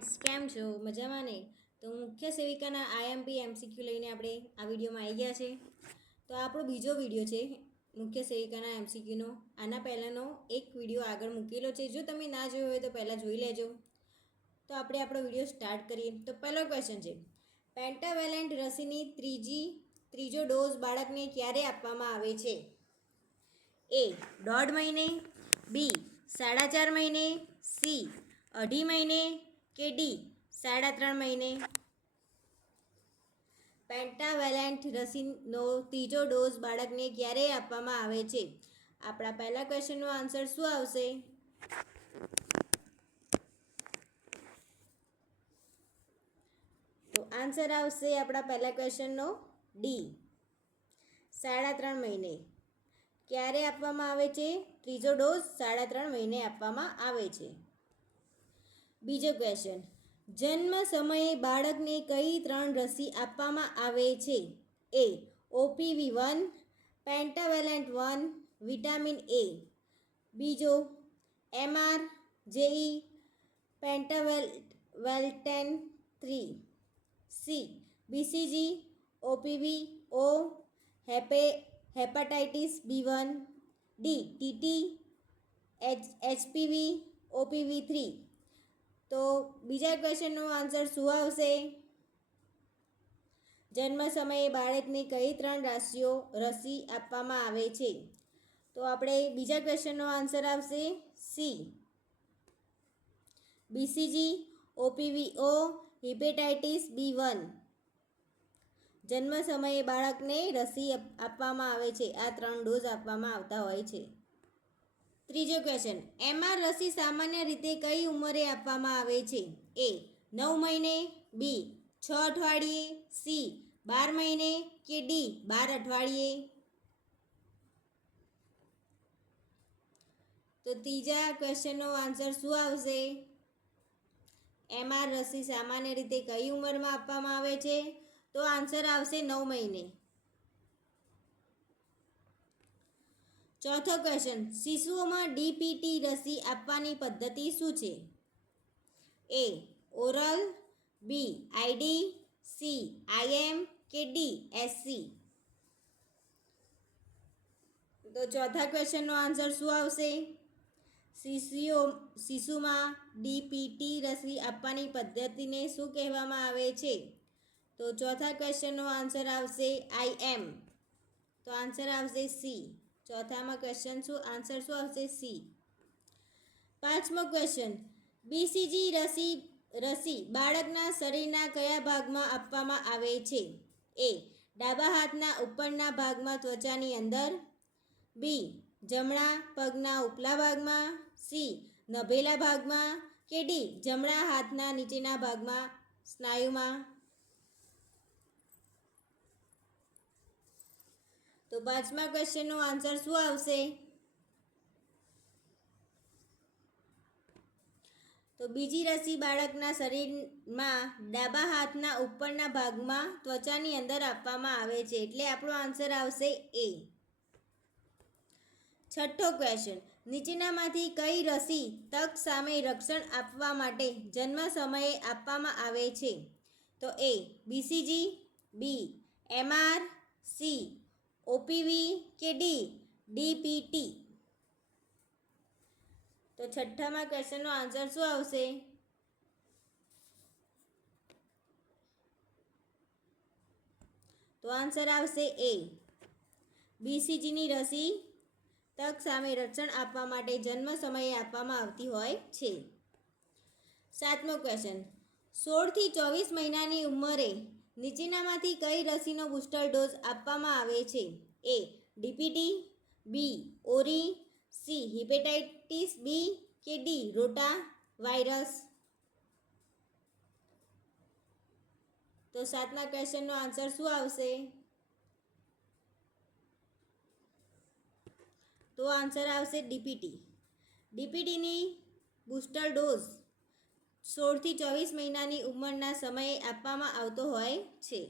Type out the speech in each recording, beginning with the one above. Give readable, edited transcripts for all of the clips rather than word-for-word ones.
કેમ છો? મજામાં ને? તો મુખ્ય સેવિકાના આઈએમપી એમસીક્યુ લઈને આપણે આ વિડીયોમાં આવી ગયા છે. તો આપણો બીજો વિડીયો છે મુખ્ય સેવિકાના એમસીક્યુનો. આના પહેલાંનો એક વિડીયો આગળ મૂકેલો છે, જો તમે ના જોયો હોય તો પહેલાં જોઈ લેજો. તો આપણે આપણો વિડીયો સ્ટાર્ટ કરીએ. તો પહેલો ક્વેશ્ચન છે, પેન્ટાવેલેન્ટ રસીની ત્રીજો ડોઝ બાળકને ક્યારે આપવામાં આવે છે? એ 1.5 મહિને, બી 4.5 મહિને, સી 2.5 મહિને કે ડી 3.5 મહિને? પેન્ટાવેલેન્ટ રસીનો ત્રીજો ડોઝ બાળકને ક્યારે આપવામાં આવે છે? આપણા પહેલા ક્વેશ્ચનનો આન્સર શું આવશે? તો આન્સર આવશે આપણા પહેલા ક્વેશ્ચનનો ડી 3.5 મહિને. ક્યારે આપવામાં આવે છે? ત્રીજો ડોઝ 3.5 મહિને આપવામાં આવે છે. બીજો ક્વેશ્ચન, જન્મ સમયે બાળકને કઈ 3 રસી આપવામાં આવે છે? એ OPV 1, પેન્ટાવેલેન્ટ 1, વિટામિન એ. બીજો MR, JE, પેન્ટાવેલેન્ટેન 3, C BCG, OPV O, હેપાટાઇટિસ B1, D TT, HPV, OPV 3. તો બીજા ક્વેશ્ચનનો આન્સર શું આવશે? જન્મ સમયે બાળકને કઈ 3 રસી આપવામાં આવે છે? તો આપણે બીજા ક્વેશ્ચનનો આન્સર આવશે C BCG, OPV O, hepatitis B1. જન્મ સમયે બાળકને રસી આપવામાં આવે છે. આ 3 ડોઝ આપવામાં આવતા હોય છે. ત્રીજો ક્વેશ્ચન, MR રસી સામાન્ય રીતે કઈ ઉંમરે આપવામાં આવે છે? એ 9 મહિને, બી 6 અઠવાડિયે, સી 12 મહિને કે ડી 12 અઠવાડિયે? તો ત્રીજા ક્વેશ્ચનનો આન્સર શું આવશે? MR રસી સામાન્ય રીતે કઈ ઉંમરમાં આપવામાં આવે છે? તો આન્સર આવશે 9 મહિને. ચોથો ક્વેશ્ચન, શિશુઓમાં DPT રસી આપવાની પદ્ધતિ શું છે? એ ઓરલ, બી ID, સી IM કે ડી SC? તો ચોથા ક્વેશ્ચનનો આન્સર શું આવશે? શિશુમાં DPT રસી આપવાની પદ્ધતિને શું કહેવામાં આવે છે? તો ચોથા ક્વેશ્ચનનો આન્સર આવશે IM. તો આન્સર આવશે સી. ચોથામાં ક્વેશ્ચન આન્સર શું આવશે? સી. પાંચમો ક્વેશ્ચન, BCG રસી બાળકના શરીરના કયા ભાગમાં આપવામાં આવે છે? એ ડાબા હાથના ઉપરના ભાગમાં ત્વચાની અંદર, બી જમણા પગના ઉપલા ભાગમાં, સી નભેલા ભાગમાં કે ડી જમણા હાથના નીચેના ભાગમાં સ્નાયુમાં? તો પાંચમા ક્વેશ્ચનનો આન્સર શું આવશે? તો બીજી રસી બાળકના શરીરમાં ડાબા હાથના ઉપરના ભાગમાં ત્વચાની અંદર આપવામાં આવે છે, એટલે આપણો આન્સર આવશે એ. છઠ્ઠો ક્વેશ્ચન, નીચેનામાંથી કઈ રસી તક સામે રક્ષણ આપવા માટે જન્મ સમયે આપવામાં આવે છે? તો એ BCG, બી MR, સી OPV કે ડી DPT? તો છઠ્ઠામાં ક્વેશ્ચનનો આન્સર શું આવશે? તો આન્સર આવશે એ. BCGની રસી તક સામે રક્ષણ આપવા માટે જન્મ સમયે આપવામાં આવતી હોય છે. સાતમો ક્વેશ્ચન, 16 થી 24 મહિનાની ઉંમરે નીચેનામાંથી કઈ રસીનો બુસ્ટર ડોઝ આપવામાં આવે છે? એ DPT, બી ઓરી, સી હેપેટાઇટિસ બી કે ડી રોટા વાયરસ? તો સાતમા ક્વેશ્ચનનો આન્સર શું આવશે? તો આન્સર આવશે DPT. DPTની બુસ્ટર ડોઝ 16 થી 24 મહિનાની ઉંમરના સમયે આપવામાં આવતો હોય છે.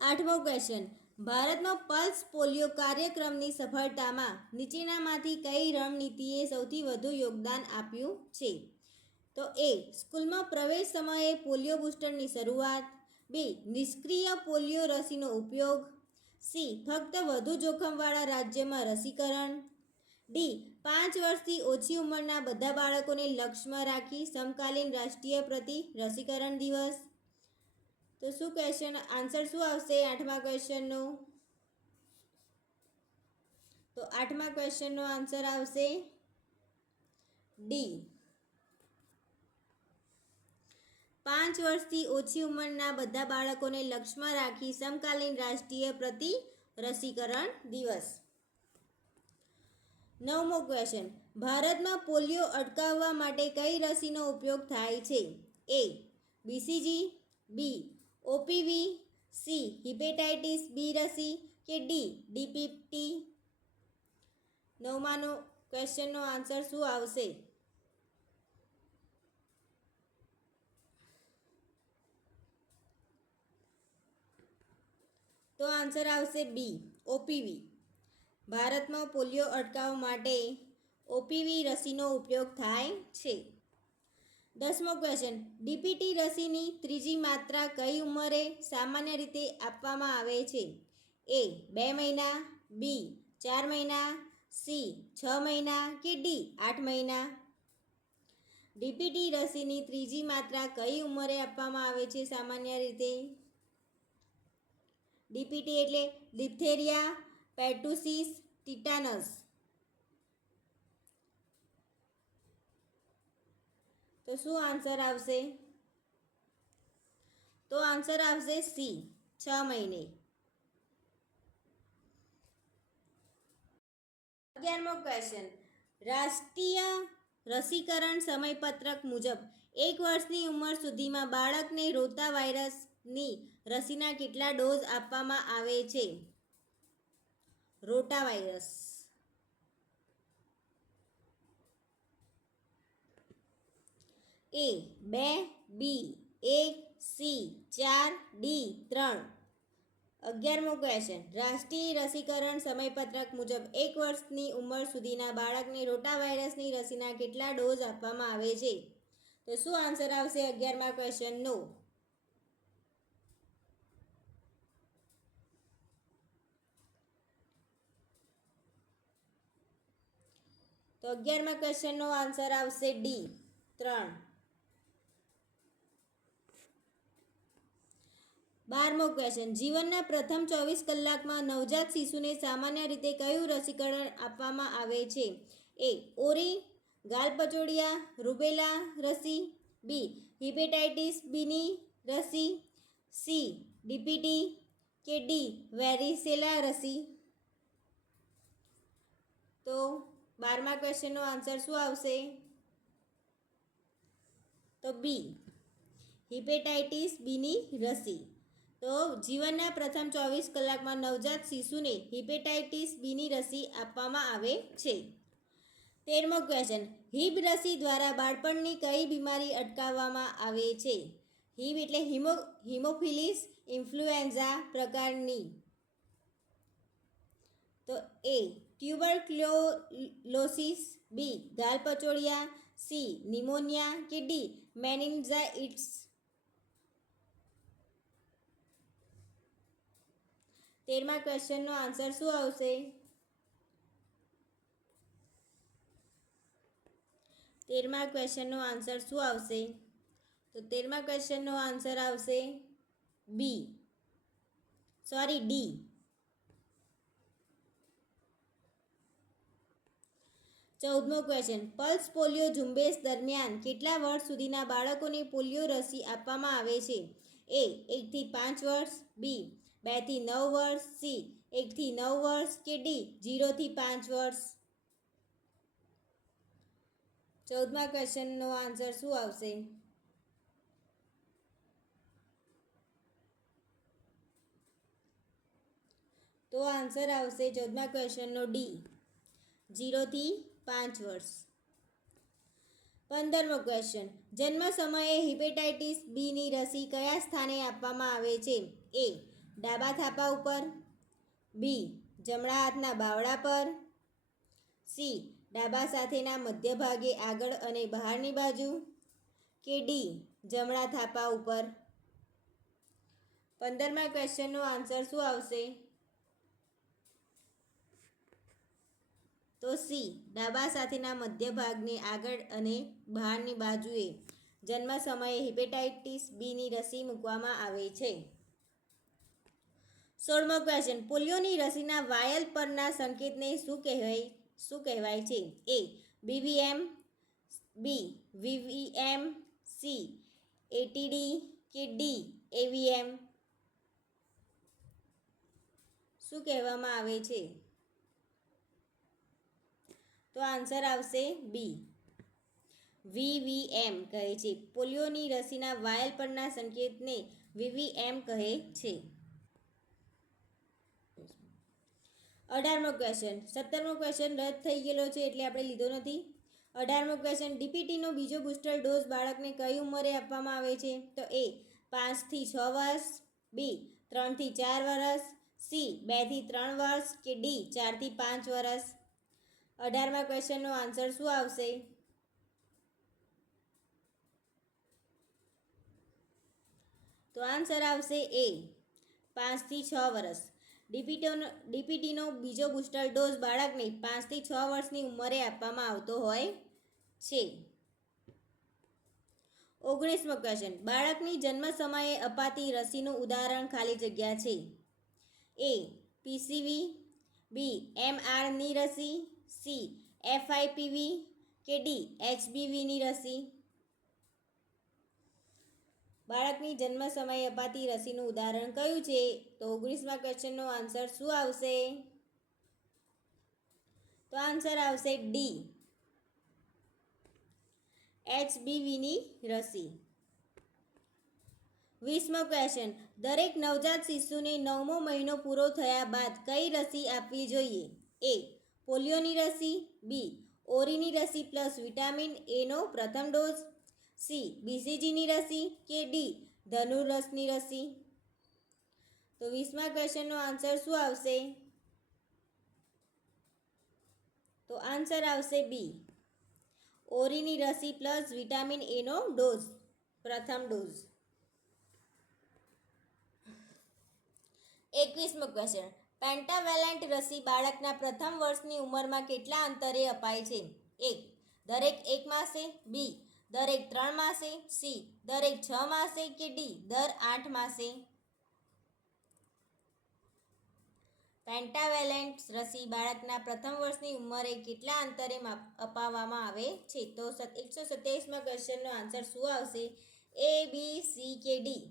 આઠમો ક્વેશ્ચન, ભારતનો પલ્સ પોલિયો કાર્યક્રમની સફળતામાં નીચેનામાંથી કઈ રણનીતિએ સૌથી વધુ યોગદાન આપ્યું છે? તો તો એ સ્કૂલમાં પ્રવેશ સમયે પોલિયો બૂસ્ટરની શરૂઆત, બી નિષ્ક્રિય પોલિયો રસીનો ઉપયોગ, સી ફક્ત વધુ જોખમવાળા રાજ્યમાં રસીકરણ, ડી 5 વર્ષથી ઓછી ઉંમરના બધા બાળકોને લક્ષ્યમાં રાખી સમકાલીન રાષ્ટ્રીય પ્રતિ રસીકરણ દિવસ. તો શું ક્વેશ્ચન આન્સર શું આવશે 8મા ક્વેશ્ચનનો? તો 8મા ક્વેશ્ચનનો આન્સર આવશે ડી. 5 વર્ષથી ઓછી ઉંમરના બધા બાળકોને લક્ષ્યમાં રાખી સમકાલીન રાષ્ટ્રીય પ્રતિ રસીકરણ દિવસ. 9મો ક્વેશ્ચન ભારતમાં પોલિયો અટકાવવા માટે કઈ રસીનો ઉપયોગ થાય છે? એ બીસીજી, બી ઓપીવી, સી હિપેટાઇટિસ બી રસી કે ડી ડીપીટી. 9માનો ક્વેશ્ચનનો આન્સર શું આવશે? તો આન્સર આવશે બી ઓપીવી. ભારતમાં પોલિયો અટકાવવા માટે ઓપીવી રસીનો ઉપયોગ થાય છે. 10મો ક્વેશ્ચન ડીપીટી રસીની ત્રીજી માત્રા કઈ ઉંમરે સામાન્ય રીતે આપવામાં આવે છે? એ 2 મહિના, બી 4 મહિના, સી 6 મહિના કે ડી 8 મહિના. ડીપીટી રસીની ત્રીજી માત્રા કઈ ઉંમરે આપવામાં આવે છે સામાન્ય રીતે? ડીપીટી એટલે ડિપ્થેરિયા, પેર્ટુસિસ, ટીટાનસ. તો શું આન્સર આવશે? તો આન્સર આવશે સી 6 મહિને. 11મો ક્વેશ્ચન રાષ્ટ્રીય રસીકરણ સમયપત્રક મુજબ 1 વર્ષની ઉંમર સુધીમાં બાળકને રોતા વાયરસની રસીના કેટલા ડોઝ આપવામાં આવે છે? Rota virus. એ 2, બી 1, સી 4, ડી 3. 11મો ક્વેશ્ચન રાષ્ટ્રીય રસીકરણ સમયપત્રક મુજબ 1 વર્ષની ઉંમર સુધીના બાળકને રોટા વાયરસની રસીના કેટલા ડોઝ આપવામાં આવે છે? તો શું આન્સર આવશે 11મા ક્વેશ્ચનનો? તો 11મા ક્વેશ્ચનનો આન્સર આવશે ડી 3. 12મો ક્વેશ્ચન જીવનના પ્રથમ 24 કલાકમાં નવજાત શિશુને સામાન્ય રીતે કયું રસીકરણ આપવામાં આવે છે? એ ઓરી, ગાલપચોડિયા, રૂબેલા રસી, બી હિપેટાઇટિસ બીની રસી, સી ડીપીટી કે ડી વેરીસેલા રસી. તો 12મા ક્વેશ્ચનનો આન્સર શું આવશે? તો બી હિપેટાઇટિસ બીની રસી. તો જીવનના પ્રથમ 24 કલાકમાં નવજાત શિશુને હિપેટાઇટિસ બીની રસી આપવામાં આવે છે. 13મો ક્વેશ્ચન હિબ રસી દ્વારા બાળપણની કઈ બીમારી અટકાવવામાં આવે છે? હિબ એટલે હિમોફિલિસ ઇન્ફ્લુએન્ઝા પ્રકારની. તો એ ટ્યુબરક્લોસિસ, બી ગાલપચોડિયા, સી નિમોનિયા કે ડી મેનિન્જાઇટિસ. 13મા ક્વેશ્ચનનો આન્સર શું આવશે? 13મા ક્વેશ્ચનનો આન્સર શું આવશે? તો 13મા ક્વેશ્ચનનો આન્સર આવશે બી ડી. 14મો ક્વેશ્ચન પલ્સ પોલિયો ઝુંબેશ દરમિયાન કેટલા વર્ષ સુધીના બાળકોને પોલિયો રસી આપવામાં આવે છે? એ 1 થી 5 વર્ષ, બી 2 થી 9 વર્ષ, સી 1 થી 9 વર્ષ કે ડી 0 થી 5 વર્ષ. 14મા ક્વેશ્ચનનો આન્સર શું આવશે? તો આન્સર આવશે 14મા ક્વેશ્ચનનો ડી 0 થી 5 વર્ષ. 15મો ક્વેશ્ચન જન્મ સમયે હિપેટાઇટિસ બીની રસી કયા સ્થાને આપવામાં આવે છે? એ ડાબા થાપા ઉપર, બી જમણા હાથના બાવડા પર, સી ડાબા સાથેના મધ્ય ભાગે આગળ અને બહારની બાજુ, કે ડી જમણા થાપા ઉપર? 15મા ક્વેશ્ચનનો આન્સર શું આવશે? તો સી ડાબા સાથેના મધ્ય ભાગને આગળ અને બહારની બાજુએ જન્મ સમયે હેપેટાઇટિસ બીની રસી મૂકવામાં આવે છે. 16મો ક્વેશ્ચન પોલિયોની રસીના વાયલ પરના સંકેતને શું કહેવાય છે? એ બીવીએમ, બી વીવીએમ, સી એટીડી કે ડી એવીએમ? શું કહેવામાં આવે છે? તો આન્સર આવશે બી વીવીએમ કહે છે. પોલિયોની રસીના વાયલ પરના સંકેતને વીવીએમ કહે છે. 18મો ક્વેશ્ચન 17મો ક્વેશ્ચન રદ થઈ ગયેલો છે એટલે આપણે લીધો નથી. 18મો ક્વેશ્ચન ડીપીટીનો બીજો બુસ્ટર ડોઝ બાળકને કઈ ઉંમરે આપવામાં આવે છે? તો એ 5 થી 6 વર્ષ, બી 3 થી 4 વર્ષ, સી 2 થી 3 વર્ષ કે ડી 4 થી 5 વર્ષ? 18મા ક્વેશ્ચનનો આન્સર શું આવશે? તો આન્સર આવશે એ 5 થી 6 વર્ષ. ડીપીટીનો બીજો બુસ્ટર ડોઝ બાળકને 5 થી 6 વર્ષની ઉંમરે આપવામાં આવતો હોય છે. 19મો ક્વેશ્ચન બાળકની જન્મ સમયે અપાતી રસીનું ઉદાહરણ ખાલી જગ્યા છે. એ પીસીવી, બી એમઆરની રસી, સી એફઆઈપીવી કે ડી એચબીવીની રસી? બાળકની જન્મ સમયે અપાતી રસીનું ઉદાહરણ કયું છે? તો 19મા ક્વેશ્ચનનો આન્સર શું આવશે? તો આન્સર આવશે ડી એચબીવીની રસી. 20મો ક્વેશ્ચન દરેક નવજાત શિશુને 9મો મહિનો પૂરો થયા બાદ કઈ રસી આપવી જોઈએ? એ પોલિયોની રસી, બી ઓરીની રસી પ્લસ વિટામિન એનો પ્રથમ ડોઝ, સી બીસીજીની રસી કે ડી ધનુર્રસની રસી? તો 20મા ક્વેશ્ચનનો આન્સર શું આવશે? તો આન્સર આવશે બી ઓરીની રસી પ્લસ વિટામિન એનો ડોઝ પ્રથમ ડોઝ. 21મો ક્વેશ્ચન પેન્ટાવેલેન્ટ રસી બાળકના પ્રથમ વર્ષની ઉંમરમાં કેટલા અંતરે અપાય છે? એ દરેક 1 માસે, બી દરેક 3 માસે, સી દરેક 6 માસે કે ડી દર 8 માસે? પેન્ટાવેલેન્ટ રસી બાળકના પ્રથમ વર્ષની ઉંમરે કેટલા અંતરે અપાવવામાં આવે છે? તો 127મા ક્વેશ્ચનનો આન્સર શું આવશે? એ બી સી કે ડી?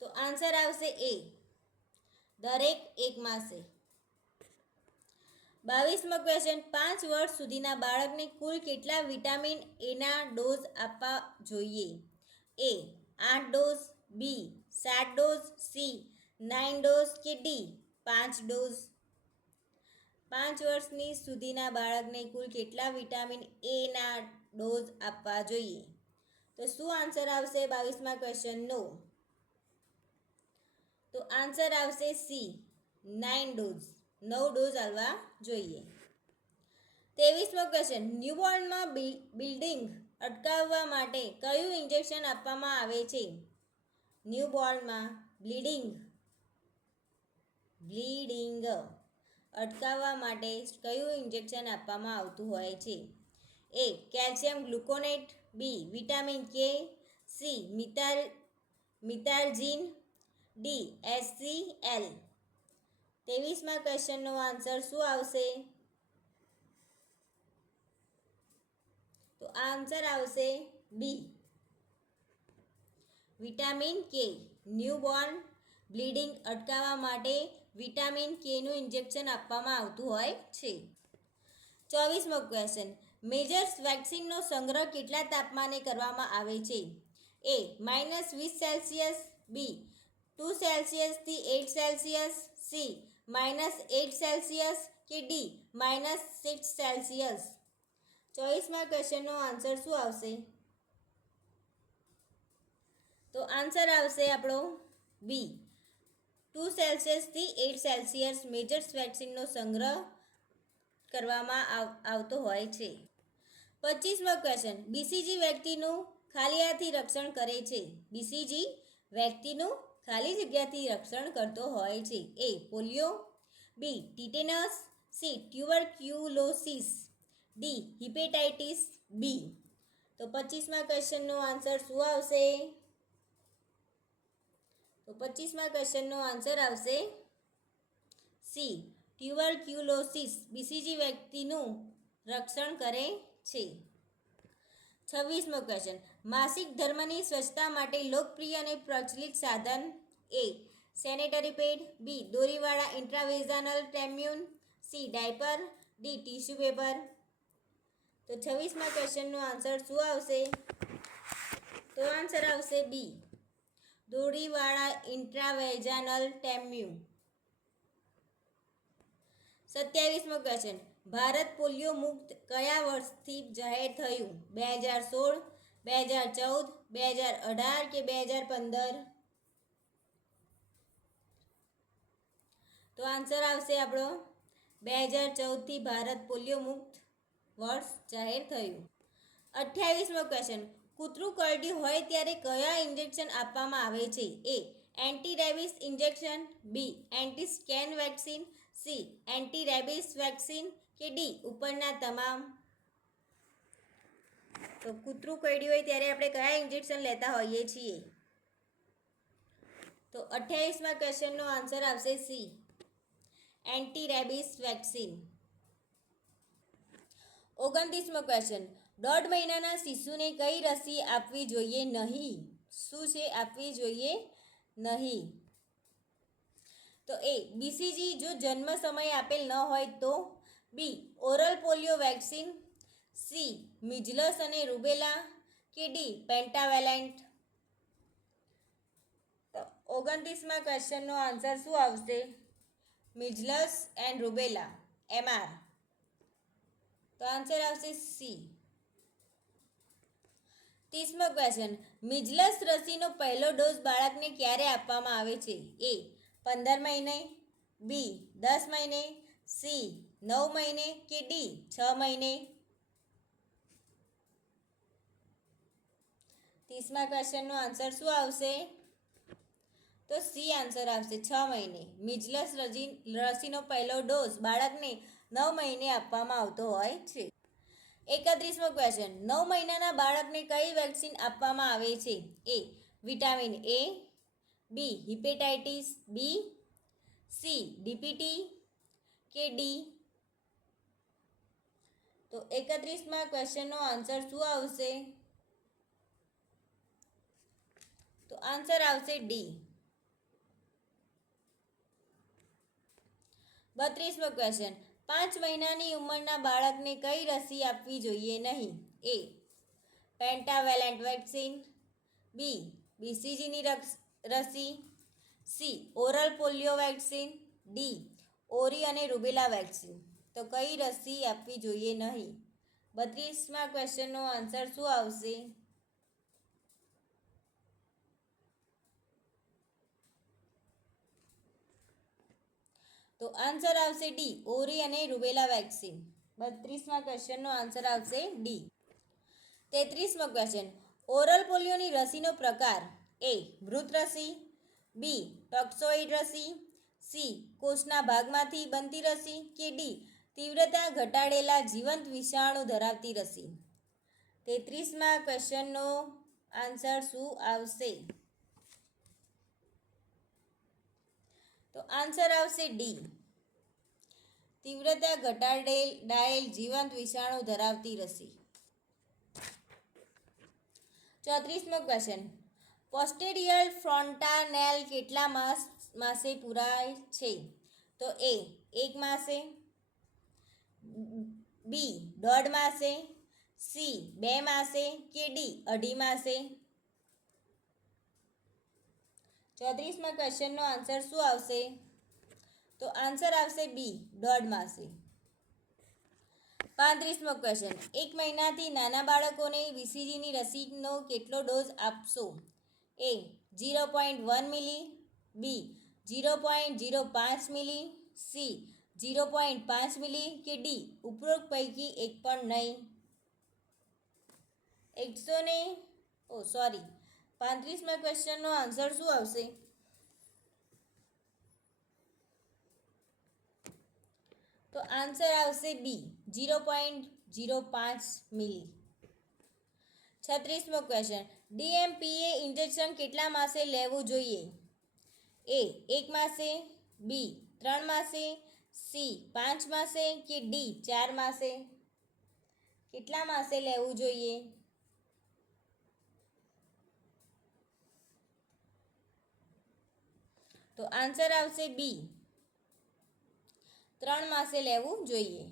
તો આન્સર આવશે એ દરેક 1 માસે. 22મો ક્વેશ્ચન 5 વર્ષ સુધીના બાળકને કુલ કેટલા વિટામિન એના ડોઝ આપવા જોઈએ? એ 8 ડોઝ, બી 7 ડોઝ, સી 9 ડોઝ કે ડી 5 ડોઝ? 5 વર્ષની સુધીના બાળકને કુલ કેટલા વિટામિન એના ડોઝ આપવા જોઈએ? તો શું આન્સર આવશે 22મા ક્વેશ્ચનનો? તો આન્સર આવશે સી 9 ડોઝ 9 ડોઝ આવવા જોઈએ. 23મો ક્વેશ્ચન ન્યૂબોર્નમાં બ્લીડિંગ અટકાવવા માટે કયું ઇન્જેક્શન આપવામાં આવે છે? ન્યૂબોર્નમાં બ્લીડિંગ અટકાવવા માટે કયું ઇન્જેક્શન આપવામાં આવતું હોય છે? એ કેલ્શિયમ ગ્લુકોનેટ, બી વિટામિન કે, સી મિતારજીન, ડી એચસીએલ? 23મા ક્વેશ્ચનનો આન્સર શું આવશે? તો આન્સર આવશે બી વિટામિન કે. ન્યૂબોર્ન બ્લીડિંગ અટકાવવા માટે વિટામિન કેનું ઇન્જેક્શન આપવામાં આવતું હોય છે. 24મો ક્વેશ્ચન મેજર્સ વેક્સિનનો સંગ્રહ કેટલા તાપમાને કરવામાં આવે છે? એ -20 સેલ્સિયસ, બી 2 સેલ્સિયસથી 8 સેલ્સિયસ, સી -8 સેલ્સિયસ કે ડી -6 સેલ્સિયસ? 24મા ક્વેશ્ચનનો આન્સર શું આવશે? તો આન્સર આવશે આપણો બી 2 સેલ્સિયસથી 8 સેલ્સિયસ મેજર્સ વેક્સિનનો સંગ્રહ કરવામાં આવતો હોય છે. 25મો ક્વેશ્ચન બીસીજી વ્યક્તિનું ખાલી હાથથી રક્ષણ કરે છે. બીસીજી વ્યક્તિનું ખાલી જગ્યાથી રક્ષણ કરતો હોય છે. A polio, B tetanus, C tuberculosis, D hepatitis B. તો 25મા ક્વેશ્ચનનો આન્સર શું આવશે? તો 25મા ક્વેશ્ચનનો આન્સર આવશે સી ટ્યુબરક્યુલોસિસ બીસીજી વ્યક્તિનું રક્ષણ કરે છે. 26મો ક્વેશ્ચન માસિક ધર્મની સ્વચ્છતા માટે લોકપ્રિય અને પ્રચલિત સાધન. એ સેનેટરી પેડ, બી દોરીવાળા intravaginal tampon, C diaper, D tissue paper. તો 26મા ક્વેશ્ચનનો આન્સર શું આવશે? તો આન્સર આવશે બી દોરીવાળા ઇન્ટ્રાવેઝાનલ ટેમ્યુન. 27મો ક્વેશ્ચન ભારત પોલિયો મુક્ત કયા વર્ષથી જાહેર થયું? 2016, 2014, 2018 કે 2015? તો આન્સર આવશે આપણો 2014થી ભારત પોલિયો મુક્ત વર્ષ જાહેર થયું. 28મો ક્વેશ્ચન કૂતરું કરડ્યું હોય ત્યારે કયા ઇન્જેક્શન આપવામાં આવે છે? A anti rabies injection, B anti scan vaccine, C anti rabies vaccine કે ડી ઉપરના તમામ. તો કૂતરું કરડ્યું હોય ત્યારે આપણે કયા ઇન્જેક્શન લેતા હોઈએ છીએ? તો 28મા ક્વેશ્ચનનો આન્સર આવશે સી એન્ટી રેબિસ વેક્સિન. 29મો ક્વેશ્ચન 1.5 મહિનાના શિશુને કઈ રસી આપવી જોઈએ નહીં? શું છે આપવી જોઈએ નહીં? તો એ બીસીજી જો જન્મ સમયે આપેલ ન હોય તો, બી ઓરલ પોલિયો વેક્સિન, સી મિઝલસ અને રૂબેલા કે ડી પેન્ટાવેલેન્ટ. તો 29મા ક્વેશ્ચનનો આન્સર શું આવશે? મિઝલસ એન્ડ રૂબેલા MR. તો આન્સર આવશે સી. 30મો ક્વેશ્ચન મિઝલસ રસીનો પહેલો ડોઝ બાળકને ક્યારે આપવામાં આવે છે? એ 15 મહિને, બી 10 મહિને, સી 9 મહિને કે ડી 6 મહિને? 30મા ક્વેશ્ચનનો આન્સર શું આવશે? તો સી આન્સર આવશે 6 મહિને. મિઝલસ રસીનો પહેલો ડોઝ બાળકને 9 મહિને આપવામાં આવતો હોય છે. 31મો ક્વેશ્ચન 9 મહિનાના બાળકને કઈ વેક્સિન આપવામાં આવે છે? A vitamin A, B hepatitis B, C DPT કે ડી? તો 31મા ક્વેશ્ચનનો આન્સર શું આવશે? તો આન્સર આવશે ડી. 32મો ક્વેશ્ચન 5 મહિનાની ઉંમરના બાળકને કઈ રસી આપવી જોઈએ નહીં? એ પેન્ટાવેલેન્ટ વેક્સિન, બી બીસીજીની રસી, C oral polio vaccine, D ઓરી અને રૂબેલા વેક્સિન. તો કઈ રસી આપવી જોઈએ નહીં? 32મા ક્વેશ્ચનનો આન્સર શું આવશે? તો આન્સર આવશે ડી ઓરી અને રૂબેલા વેક્સિન. 32મા ક્વેશ્ચનનો આન્સર આવશે ડી. 33મો ક્વેશ્ચન ઓરલ પોલિયોની રસીનો પ્રકાર. એ મૃત રસી, બી ટોક્સોઇડ રસી, સી કોષના ભાગમાંથી બનતી રસી કે ડી તીવ્રતા ઘટાડેલા જીવંત વિષાણુ ધરાવતી રસી? 33મા ક્વેશ્ચનનો આન્સર શું આવશે? તો આન્સર આવશે ડી તીવ્રતા ઘટાડેલ જીવંત વિષાણુ ધરાવતી રસી. 34મો ક્વેશ્ચન પોસ્ટેરિયર ફ્રોન્ટાનેલ કેટલા માસે પુરાય છે? તો એ 1 માસે, બી 1.5 માસે, સી 2 માસે કે ડી 2.5 માસે? 34મા ક્વેશ્ચનનો આન્સર શું આવશે? તો આન્સર આવશે બી 1.5 માસે. 35મો ક્વેશ્ચન 1 મહિનાથી નાના બાળકોને બીસીજીની રસીનો કેટલો ડોઝ આપશો? એ 0.1 મિલી, બી 0.05 મિલી, સી 0.5 મિલી કે ડી ઉપરોક્ત પૈકી એક પણ નહીં? સોરી 35માં ક્વેશ્ચનનો આન્સર શું આવશે? તો આન્સર આવશે બી 0.05 મિલી. 36મો ક્વેશ્ચન, ડીએમપીએ ઇન્જેક્શન કેટલા માસે લેવું જોઈએ? એ 1 માસે, બી 3 માસે, સી 5 માસે કે ડી 4 માસે? કેટલા માસે લેવું જોઈએ? તો આન્સર આવશે બી 3 માસે લેવું જોઈએ.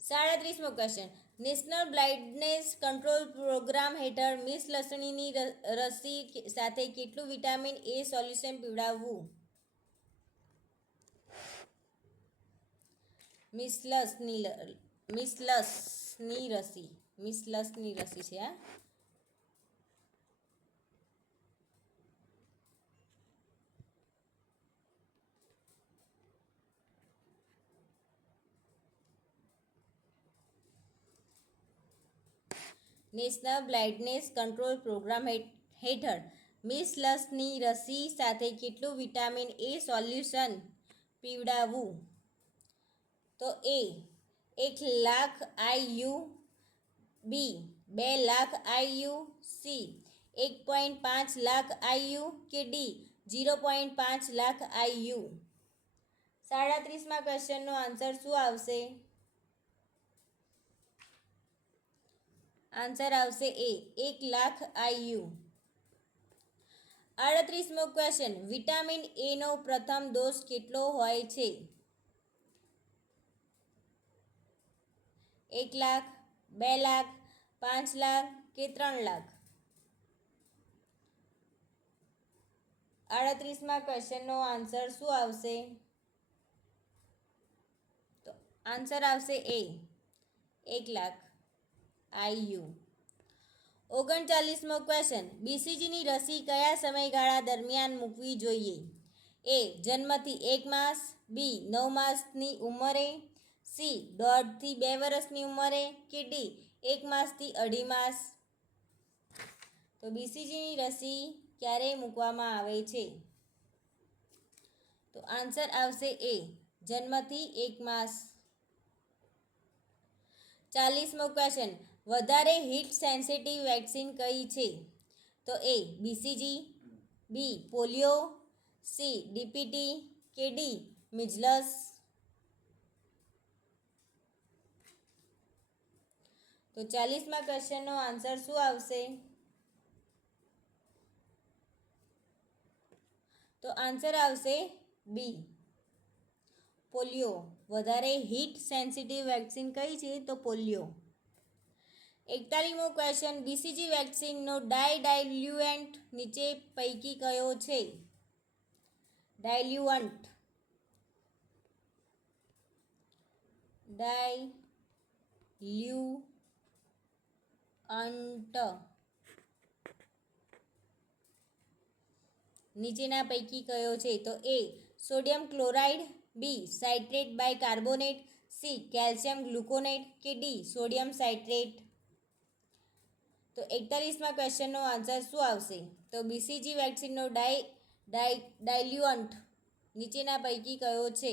37મો question, national blindness control programme હેઠળ મિસ લસણીની રસી સાથે કેટલું વિટામિન એ સોલ્યુશન પીવડાવવું? મિસલસની રસી છે આ. નેશનલ બ્લાઇન્ડનેસ કંટ્રોલ પ્રોગ્રામ હેઠળ મિસલસની રસી સાથે કેટલું વિટામિન એ સોલ્યુશન પીવડાવવું? તો એ 1,00,000 IU, બી 2,00,000 IU, સી 1.5 લાખ IU કે ડી 0.5 લાખ IU? 37માં ક્વેશ્ચનનો આન્સર શું આવશે? આન્સર આવશે એ 1,00,000 IU. 38મો ક્વેશ્ચન, વિટામિન એ નો પ્રથમ ડોઝ કેટલો હોય છે? 1 લાખ, 2 લાખ, 5 લાખ કે 3 લાખ? 38માં ક્વેશ્ચનનો આન્સર શું આવશે? તો આન્સર આવશે એ 1 લાખ IU. 39મો ક્વેશ્ચન, બીસીજીની રસી કયા સમયગાળા દરમિયાન મૂકવી જોઈએ? એ જન્મથી 1 માસ, બી 9 માસની ઉંમરે, સી 1.5 થી 2 વર્ષની ઉંમરે કે ડી 1 માસથી 2.5 માસ? તો બીસીજીની રસી ક્યારે મૂકવામાં આવે છે? તો આન્સર આવશે એ જન્મથી 1 માસ. 40મો ક્વેશ્ચન, વધારે હીટ સેન્સિટિવ વેક્સિન કઈ છે? તો એ બીસીજી, બી પોલિયો, સી ડીપીટી કે ડી મિઝલસ? તો 40માં ક્વેશ્ચનનો આન્સર શું આવશે? તો આન્સર આવશે બી પોલિયો. વધારે હીટ સેન્સિટિવ વેક્સિન કઈ છે? તો પોલિયો. 41મો ક્વેશ્ચન, બીસીજી વેક્સિનનો ડાયલ્યુએન્ટ નીચે પૈકી કયો છે? ડાયલ્યુઅન્ટ, નીચેના પૈકી કયો છે? તો A sodium chloride, B citrate bicarbonate, C calcium gluconate કે ડી સોડિયમ સાઇટ્રેટ? તો 41માં ક્વેશ્ચનનો આન્સર શું આવશે? તો બીસીજી વેક્સિનનો ડાયલ્યુઅન્ટ નીચેના પૈકી કયો છે?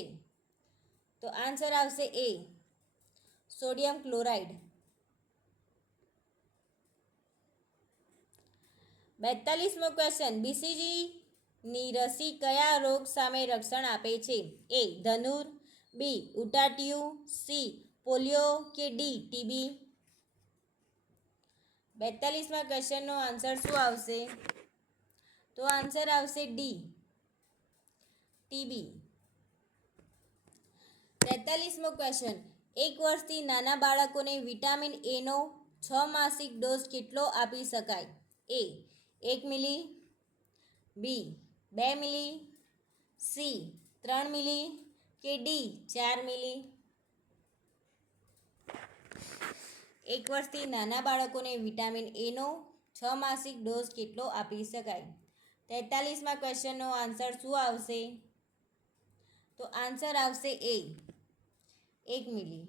તો આન્સર આવશે એ સોડિયમ ક્લોરાઇડ. 42મો ક્વેશ્ચન, બીસીજીની રસી કયા રોગ સામે રક્ષણ આપે છે? એ ધનુર, બી ઉટાટિયું, સી પોલિયો કે ડી ટીબી? 42માં ક્વેશ્ચનનો આન્સર શું આવશે? તો આન્સર આવશે ડી ટીબી. 43મો ક્વેશ્ચન, 1 વર્ષથી નાના બાળકોને વિટામિન એ નો 6 માસિક ડોઝ કેટલો આપી શકાય? એ 1 મિલી, બી 2 મિલી, સી 3 મિલી કે ડી 4 મિલી? 1 વર્ષથી નાના બાળકોને વિટામિન એ નો 6 માસિક ડોઝ કેટલો આપી શકાય? 43માં ક્વેશ્ચનનો આન્સર શું આવશે? તો આન્સર આવશે એ 1 મિલી.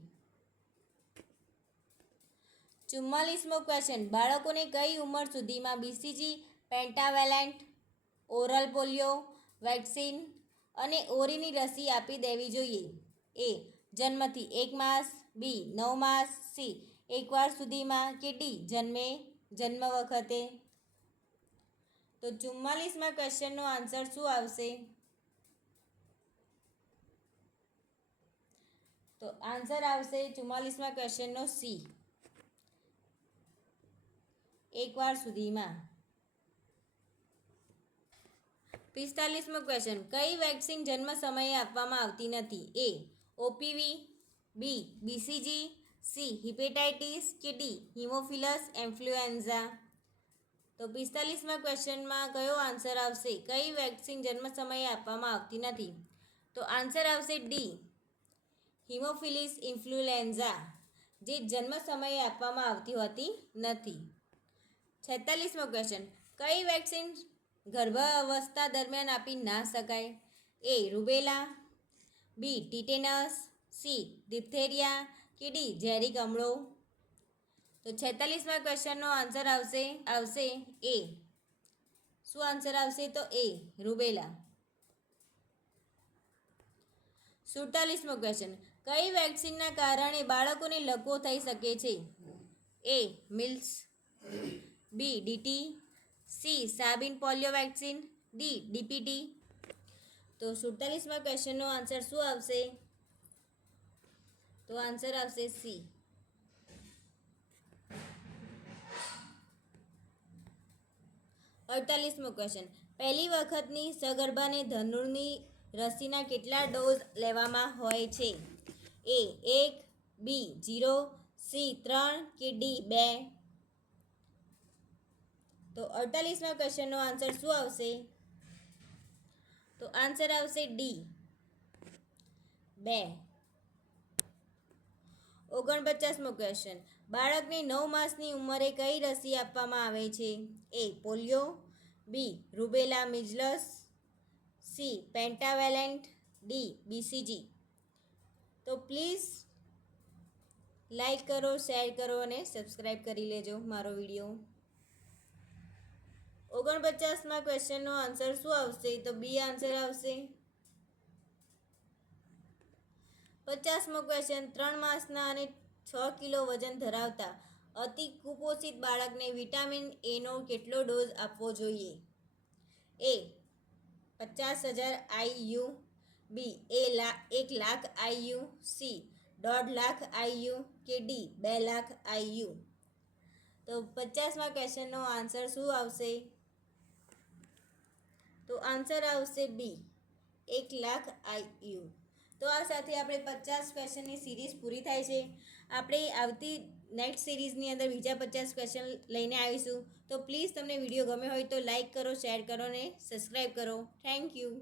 44મો ક્વેશ્ચન, બાળકોને કઈ ઉંમર સુધીમાં BCG, pentavalent, oral polio vaccine અને ઓરીની રસી આપી દેવી જોઈએ? એ જન્મથી 1 માસ, બી 9 માસ, સી 1 વર્ષ સુધીમાં કે ડી જન્મ વખતે? તો 44મા ક્વેશ્ચનનો આન્સર શું આવશે? તો આન્સર આવશે 44મા ક્વેશ્ચનનો સી 1 વાર સુધીમાં. 45મો ક્વેશ્ચન, કઈ વેક્સિન જન્મ સમયે આપવામાં આવતી નથી? એ ઓપીવી, બી બીસીજી, સી હિપેટાઇટિસ કે ડી હિમોફિલસ ઇન્ફ્લુએન્ઝા? તો 45મા ક્વેશ્ચનમાં કયો આન્સર આવશે? કઈ વેક્સિન જન્મ સમયે આપવામાં આવતી નથી? તો આન્સર આવશે ડી હિમોફિલિસ ઇન્ફ્લુએન્ઝા, જે જન્મ સમયે આપવામાં આવતી હોતી નથી. 46મો ક્વેશ્ચન, કઈ વેક્સિન ગર્ભાવસ્થા દરમિયાન આપી ના શકાય? એ રૂબેલા, બી ટીટેનસ, સી ડિપ્થેરિયા કે ડી ઝેરી કમળો? તો 46મા ક્વેશ્ચનનો આન્સર આવશે એ. શું આન્સર આવશે? તો એ રૂબેલા. 47મો ક્વેશ્ચન, કઈ વેક્સિનના કારણે બાળકોને લકવો થઈ શકે છે? A measles, B DT, C Sabin polio vaccine, D DPT? તો 47મા ક્વેશ્ચનનો આન્સર શું આવશે? તો આન્સર આવશે સી. 48મો ક્વેશ્ચન, પહેલી વખતની સગર્ભાને ધનુરની રસીના કેટલા ડોઝ લેવામાં હોય છે? એ 1, બી 0, સી 3 કે ડી 2? તો 48મા ક્વેશ્ચનનો આન્સર શું આવશે? તો આન્સર આવશે ડી 2. 49મો ક્વેશ્ચન, બાળકને 9 માસની ઉંમરે કઈ રસી આપવામાં આવે છે? A polio, B rubella મિઝલસ, C pentavalent, D BCG? તો પ્લીઝ લાઈક કરો, શેર કરો અને સબસ્ક્રાઈબ કરી લેજો મારો વિડીયો. 49મા ક્વેશ્ચનનો આન્સર શું આવશે? તો બી આન્સર આવશે. 50મો ક્વેશ્ચન, 3 માસના અને 6 કિલો વજન ધરાવતા અતિ કુપોષિત બાળકને વિટામિન એનો કેટલો ડોઝ આપવો જોઈએ? એ 50,000 IU, બી 1 lakh IU, C 1.5 lakh IU કે ડી 2 લાખ IU? તો 50મા ક્વેશ્ચનનો આન્સર શું આવશે? તો આન્સર આવશે બી 1 લાખ IU. તો આ સાથે આપણે 50 ક્વેશ્ચનની સિરીઝ પૂરી થાય છે. આપણે આવતી નેક્સ્ટ સિરીઝની અંદર બીજા 50 ક્વેશ્ચન લઈને આવીશું. તો પ્લીઝ તમને વિડીયો ગમે હોય તો લાઈક કરો, શેર કરો અને સબસ્ક્રાઈબ કરો. Thank you.